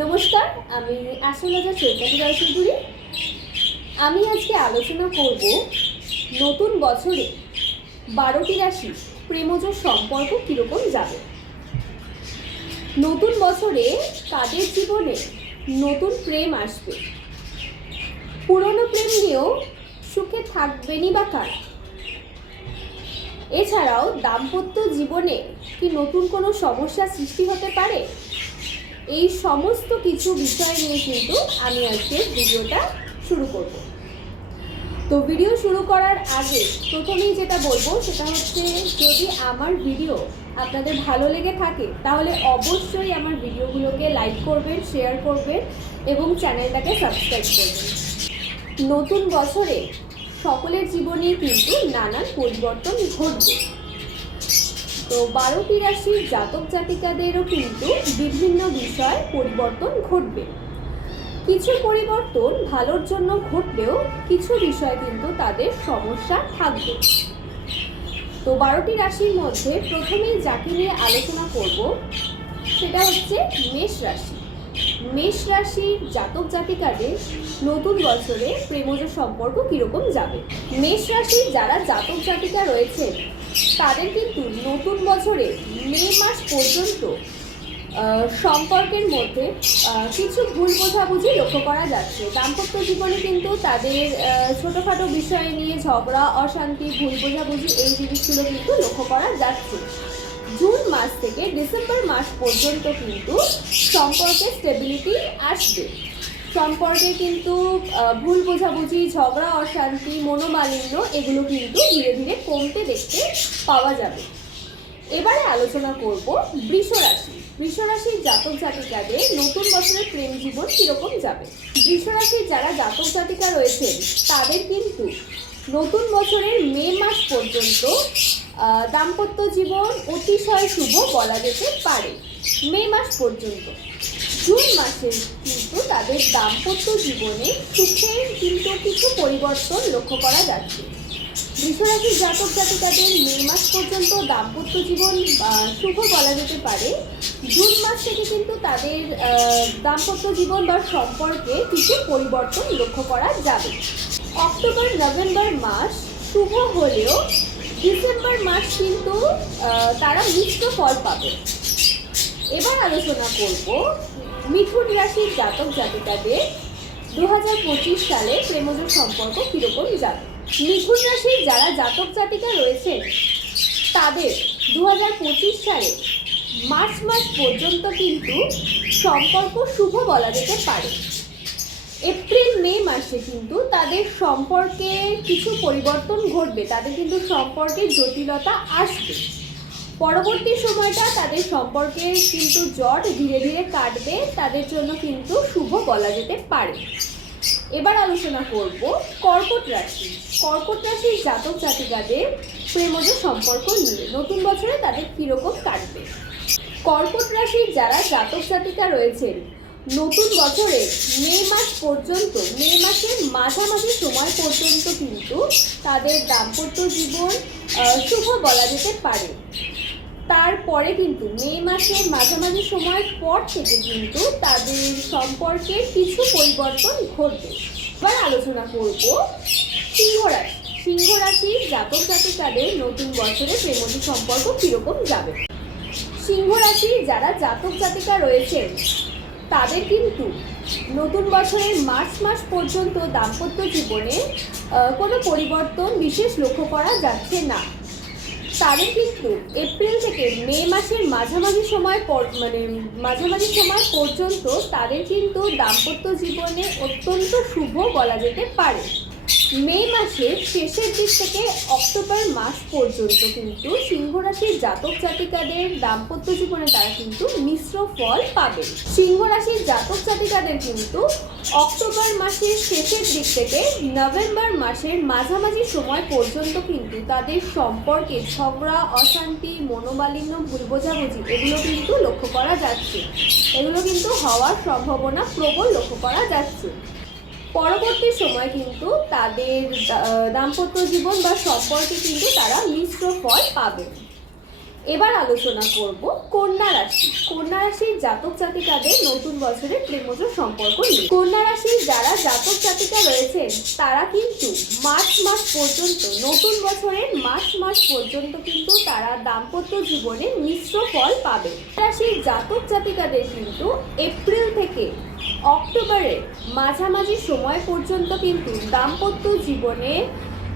নমস্কার, আমি অ্যাস্ট্রোলজার চৈতালি রায়চৌধুরী। আমি আজকে আলোচনা করব নতুন বছরে বারোটি রাশি প্রেমজ সম্পর্ক কীরকম যাবে। নতুন বছরে তাদের জীবনে নতুন প্রেম আসবে। পুরনো প্রেম নিয়েও সুখে থাকবেনই বা কারা। এছাড়াও দাম্পত্য জীবনে কি নতুন কোনো সমস্যা সৃষ্টি হতে পারে? এই সমস্ত কিছু বিষয় নিয়ে কিন্তু আমি আজকে ভিডিওটা শুরু করব। তো ভিডিও শুরু করার আগে প্রথমেই যেটা বলব সেটা হচ্ছে, যদি আমার ভিডিও আপনাদের ভালো লেগে থাকে, তাহলে অবশ্যই আমার ভিডিওগুলোকে লাইক করবেন, শেয়ার করবেন এবং চ্যানেলটাকে সাবস্ক্রাইব করবেন। নতুন বছরে সকলের জীবনেই কিন্তু নানান পরিবর্তন ঘটবে। তো বারোটি রাশির জাতক জাতিকাদেরও কিন্তু বিভিন্ন বিষয় পরিবর্তন ঘটবে। কিছু পরিবর্তন ভালোর জন্য ঘটলেও কিছু বিষয় কিন্তু তাদের সমস্যা থাকবে। তো বারোটি রাশির মধ্যে প্রথমেই যাকে নিয়ে আলোচনা করব, সেটা হচ্ছে মেষ রাশি। মেষ রাশির জাতক জাতিকাদের নতুন বছরে প্রেমজ সম্পর্ক কীরকম যাবে? মেষ রাশির যারা জাতক জাতিকা রয়েছেন তাদের কিন্তু নতুন বছরে মে মাস পর্যন্ত সম্পর্কের মধ্যে কিছু ভুল বোঝাবুঝি লক্ষ্য করা যাচ্ছে। দাম্পত্য জীবনে কিন্তু তাদের ছোটোখাটো বিষয় নিয়ে ঝগড়া, অশান্তি, ভুল বোঝাবুঝি এই জিনিসগুলো কিন্তু লক্ষ্য করা যাচ্ছে। জুন মাস থেকে ডিসেম্বর মাস পর্যন্ত কিন্তু সম্পর্কে স্টেবিলিটি আসবে। সম্পর্কে কিন্তু ভুল বোঝাবুঝি, ঝগড়া, অশান্তি, মনোমালিন্য এগুলো কিন্তু ধীরে ধীরে কমতে দেখতে পাওয়া যাবে। এবারে আলোচনা করব বৃষ রাশি। বৃষ রাশির জাতক জাতিকাদের নতুন বছরের প্রেম জীবন কীরকম যাবে? বৃষ রাশির যারা জাতক জাতিকা রয়েছেন, তাদের কিন্তু নতুন বছরের মে মাস পর্যন্ত দাম্পত্য জীবন অতিশয় শুভ বলা যেতে পারে। মে মাস পর্যন্ত। জুন মাসে কিন্তু তাদের দাম্পত্য জীবনে সুখের কিন্তু কিছু পরিবর্তন লক্ষ্য করা যাচ্ছে। বৃষরাশির জাতক জাতিকাদের মে মাস পর্যন্ত দাম্পত্য জীবন শুভ বলা যেতে পারে। জুন মাস থেকে কিন্তু তাদের দাম্পত্য জীবন বা সম্পর্কে কিছু পরিবর্তন লক্ষ্য করা যাবে। অক্টোবর, নভেম্বর মাস শুভ হলেও ডিসেম্বর মাস কিন্তু তারা মিশ্র ফল পাবে। এবার আলোচনা করব মিথুন রাশির জাতক জাতিকাদের দু হাজার পঁচিশ সালে প্রেমজ সম্পর্ক কীরকম যাবে। মিথুন রাশির যারা জাতক জাতিকা রয়েছেন, তাদের দু হাজার পঁচিশ সালে মার্চ মাস পর্যন্ত কিন্তু সম্পর্ক শুভ বলা যেতে পারে। এপ্রিল, মে মাসে কিন্তু তাদের সম্পর্কে কিছু পরিবর্তন ঘটবে। তাদের কিন্তু সম্পর্কে জটিলতা আসবে। পরবর্তী সময়টা তাদের সম্পর্কে কিন্তু জট ধীরে ধীরে কাটবে। তাদের জন্য কিন্তু শুভ বলা যেতে পারে। এবার আলোচনা করব কর্কট রাশি। কর্কট রাশির জাতক জাতিকাদের প্রেমজ সম্পর্ক নিয়ে। নতুন বছরে তাদের কীরকম কাটবে? কর্কট রাশির যারা জাতক জাতিকা রয়েছেন নতুন বছরে মে মাস পর্যন্ত, মে মাসের মাঝামাঝি সময় পর্যন্ত কিন্তু তাদের দাম্পত্য জীবন শুভ বলা যেতে পারে। তারপরে কিন্তু মে মাসের মাঝামাঝি সময় পর থেকে কিন্তু তাদের সম্পর্কে কিছু পরিবর্তন ঘটবে। এবার আলোচনা করব সিংহ রাশি। সিংহ রাশির জাতক জাতিকাদের নতুন বছরে প্রেমজি সম্পর্ক কীরকম যাবে? সিংহ রাশির যারা জাতক জাতিকা রয়েছেন তাদের কিন্তু নতুন বছরের মার্চ মাস পর্যন্ত দাম্পত্য জীবনে কোনো পরিবর্তন বিশেষ লক্ষ্য করা যাচ্ছে না। তাদের কিন্তু এপ্রিল থেকে মে মাসের মাঝামাঝি সময় মানে মাঝামাঝি সময় পর্যন্ত তাদের কিন্তু দাম্পত্য জীবনে অত্যন্ত শুভ বলা যেতে পারে। মে মাসের শেষের দিক থেকে অক্টোবর মাস পর্যন্ত কিন্তু সিংহ রাশির জাতক জাতিকাদের দাম্পত্য জীবনে তারা কিন্তু মিশ্র ফল পাবে সিংহ রাশির জাতক জাতিকাদের কিন্তু অক্টোবর মাসের শেষের দিক থেকে নভেম্বর মাসের মাঝামাঝি সময় পর্যন্ত কিন্তু তাদের সম্পর্কে ঝগড়া, অশান্তি, মনোমালিন্য, ভুল বোঝাবুঝি এগুলো কিন্তু লক্ষ্য করা যাচ্ছে। এগুলো কিন্তু হওয়ার সম্ভাবনা প্রবল লক্ষ্য করা যাচ্ছে। পরবর্তী সময় কিন্তু তাদের দাম্পত্য জীবন বা সম্পর্কে কিন্তু তারা মিশ্র ফল পাবে এবার আলোচনা করব কন্যা রাশি। কন্যা রাশির জাতক জাতিকাদের নতুন বছরের প্রেমজ সম্পর্ক নিয়ে। কন্যা রাশির যারা জাতক জাতিকা রয়েছেন, তারা কিন্তু মার্চ মাস পর্যন্ত, নতুন বছরের মার্চ মাস পর্যন্ত কিন্তু তারা দাম্পত্য জীবনে মিশ্র ফল পাবে রাশির জাতক জাতিকাদের কিন্তু এপ্রিল থেকে অক্টোবরের মাঝামাঝি সময় পর্যন্ত কিন্তু দাম্পত্য জীবনে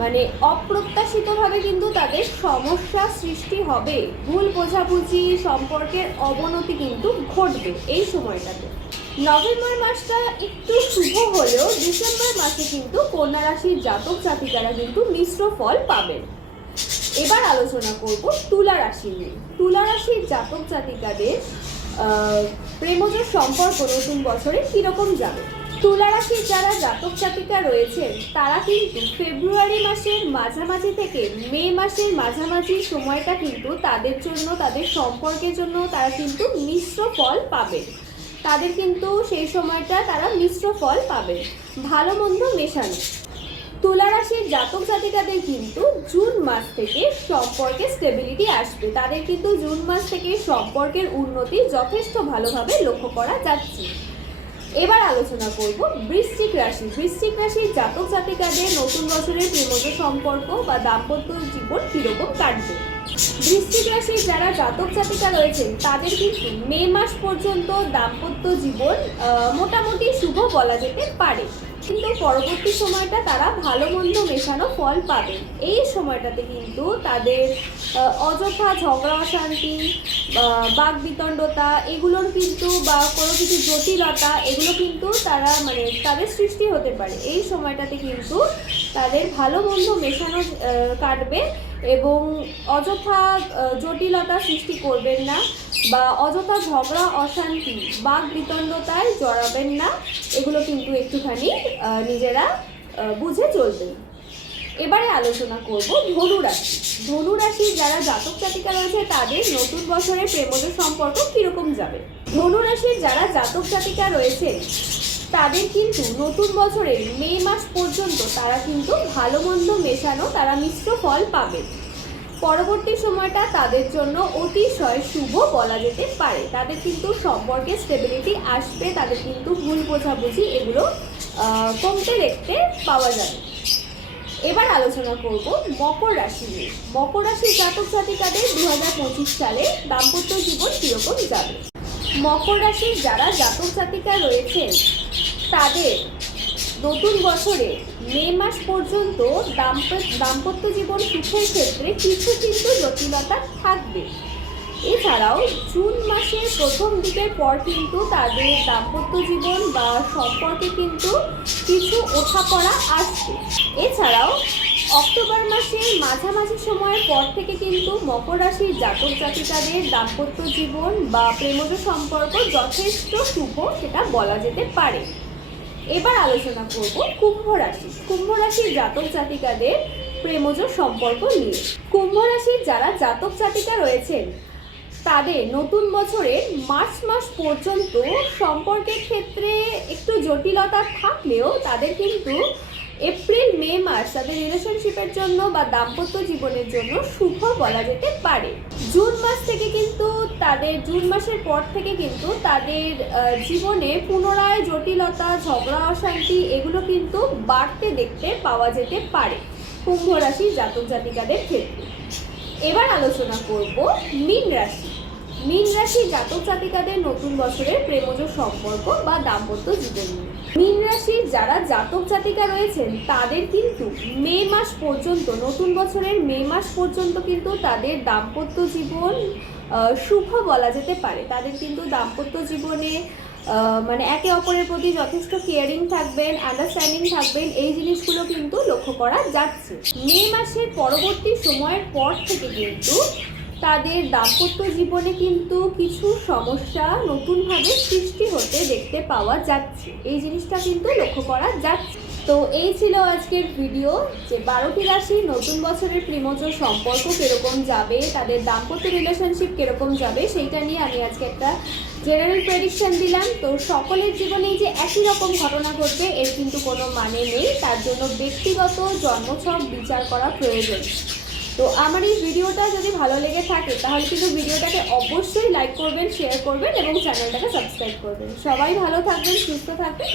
মানে অপ্রত্যাশিতভাবে কিন্তু তাদের সমস্যা সৃষ্টি হবে। ভুল বোঝাবুঝি সম্পর্কের অবনতি কিন্তু ঘটবে এই সময়টাতে। নভেম্বর মাসটা একটু শুভ হলেও ডিসেম্বর মাসে কিন্তু কন্যা রাশির জাতক জাতিকারা কিন্তু মিশ্র ফল পাবেন। এবার আলোচনা করব তুলা রাশি নিয়ে। তুলা রাশির জাতক জাতিকাদের প্রেমজ সম্পর্ক নতুন বছরে কীরকম যাবে? তুলা রাশির যারা জাতক জাতিকা রয়েছেন, তারা কিন্তু ফেব্রুয়ারি মাসের মাঝামাঝি থেকে মে মাসের মাঝামাঝি সময়টা কিন্তু তাদের জন্য, তাদের সম্পর্কের জন্য তারা কিন্তু মিশ্র ফল পাবেন। তাদের কিন্তু সেই সময়টা তারা মিশ্র ফল পাবেন। ভালো মন্দ মেশানো। তুলা রাশির জাতক জাতিকাদের কিন্তু জুন মাস থেকে সম্পর্কে স্টেবিলিটি আসবে। তাদের কিন্তু জুন মাস থেকে সম্পর্কের উন্নতি যথেষ্ট ভালোভাবে লক্ষ্য করা যাচ্ছে। এবার আলোচনা করব বৃশ্চিক রাশি। বৃশ্চিক রাশির জাতক জাতিকাদের নতুন বছরের প্রেমজ সম্পর্ক বা দাম্পত্য জীবন কীরকম কাটবে বৃশ্চিক রাশির যারা জাতক জাতিকা রয়েছেন, তাদের কিন্তু মে মাস পর্যন্ত দাম্পত্য জীবন মোটামুটি শুভ বলা যেতে পারে। কিন্তু পরবর্তী সময়টা তারা ভালো মন্দ মেশানো ফল পাবে। এই সময়টাতে কিন্তু তাদের অযথা ঝগড়া, অশান্তি বাক বিতণ্ডতা এগুলোর কিন্তু বা কোনো কিছু জটিলতা এগুলো কিন্তু তারা মানে তাদের সৃষ্টি হতে পারে। এই সময়টাতে কিন্তু তাদের ভালো মন্দ মেশানো কাটবে। এবং অযথা জটিলতা সৃষ্টি করবেন না বা অযথা ঝগড়া, অশান্তি বাক বিতণ্ডতায় জড়াবেন না। এগুলো কিন্তু একটুখানি নিজেরা বুঝে চলবেন। এবারে আলোচনা করব ধনু রাশি ধনু রাশি যারা জাতক জাতিকা রয়েছে, তাদের নতুন বছরের প্রেমজ সম্পর্ক কীরকম যাবে? ধনু রাশির যারা জাতক জাতিকা রয়েছে তাদের কিন্তু নতুন বছরের মে মাস পর্যন্ত তারা কিন্তু ভালো মন্দ মেশানো তারা মিশ্র ফল পাবে। পরবর্তী সময়টা তাদের জন্য অতিশয় শুভ বলা যেতে পারে। তাদের কিন্তু সম্পর্কে স্টেবিলিটি আসবে, তাদের কিন্তু ভুল বোঝাবুঝি এগুলো কমতে দেখতে পাওয়া যাবে। এবার আলোচনা করব মকর রাশি নিয়ে। মকর রাশির জাতক জাতিকাদের দু হাজার পঁচিশ সালে দাম্পত্য জীবন কীরকম যাবে? মকর রাশির যারা জাতক জাতিকা রয়েছেন, তাদের নতুন বছরে মে মাস পর্যন্ত দাম্পত্য জীবন সুখের ক্ষেত্রে কিছু কিন্তু জটিলতা থাকবে। এছাড়াও জুন মাসের প্রথম দিকের পর কিন্তু তাদের দাম্পত্য জীবন বা সম্পর্কে কিন্তু কিছু ওঠাপড়া আসবে এছাড়াও অক্টোবর মাসের মাঝামাঝি সময়ের পর থেকে কিন্তু মকর রাশির জাতক জাতিকাদের দাম্পত্য জীবন বা প্রেমজ সম্পর্ক যথেষ্ট শুভ সেটা বলা যেতে পারে। এবার আলোচনা করব কুম্ভ রাশি। কুম্ভ রাশির জাতক জাতিকাদের প্রেমজ সম্পর্ক নিয়ে। কুম্ভ রাশির যারা জাতক জাতিকা রয়েছেন তাদের নতুন বছরে মার্চ মাস পর্যন্ত সম্পর্কের ক্ষেত্রে একটু জটিলতা থাকলেও তাদের কিন্তু এপ্রিল, মে মাস তাদের রিলেশনশিপের জন্য বা দাম্পত্য জীবনের জন্য শুভ বলা যেতে পারে। জুন মাস থেকে কিন্তু তাদের, জুন মাসের পর থেকে কিন্তু তাদের জীবনে পুনরায় জটিলতা, ঝগড়া, অশান্তি এগুলো কিন্তু বাড়তে দেখতে পাওয়া যেতে পারে কুম্ভ রাশির জাতক জাতিকাদের ক্ষেত্রে। এবার আলোচনা করব মীন রাশি। মীন রাশির জাতক জাতিকাদের নতুন বছরের প্রেমজ সম্পর্ক বা দাম্পত্য জীবন নিয়ে। মীন রাশির যারা জাতক জাতিকা রয়েছেন, তাদের কিন্তু মে মাস পর্যন্ত, নতুন বছরের মে মাস পর্যন্ত কিন্তু তাদের দাম্পত্য জীবন শুভ বলা যেতে পারে। তাদের কিন্তু দাম্পত্য জীবনে মানে একে অপরের প্রতি যথেষ্ট কেয়ারিং থাকবেন আন্ডারস্ট্যান্ডিং থাকবেন, এই জিনিসগুলো কিন্তু লক্ষ্য করা যাচ্ছে। মে মাসের পরবর্তী সময়ের পর থেকে কিন্তু তাদের দাম্পত্য জীবনে কিন্তু কিছু সমস্যা নতুনভাবে সৃষ্টি হতে দেখতে পাওয়া যাচ্ছে। এই জিনিসটা কিন্তু লক্ষ্য করা যাচ্ছে। তো এই ছিল আজকের ভিডিও। যে বারোটি রাশি নতুন বছরের প্রিমজ সম্পর্ক কীরকম যাবে, তাদের দাম্পত্য রিলেশনশিপ কীরকম যাবে, সেইটা নিয়ে আমি আজকে একটা জেনারেল প্রেডিকশন দিলাম। তো সকলের জীবনেই যে একই রকম ঘটনা ঘটবে, এর কিন্তু কোনো মানে নেই। তার জন্য ব্যক্তিগত জন্মছক বিচার করা প্রয়োজন। তো আমার এই ভিডিওটা যদি ভালো লেগে থাকে, তাহলে কিন্তু ভিডিওটাকে অবশ্যই লাইক করবেন শেয়ার করবেন এবং চ্যানেলটাকে সাবস্ক্রাইব করবেন। সবাই ভালো থাকবেন, সুস্থ থাকবেন।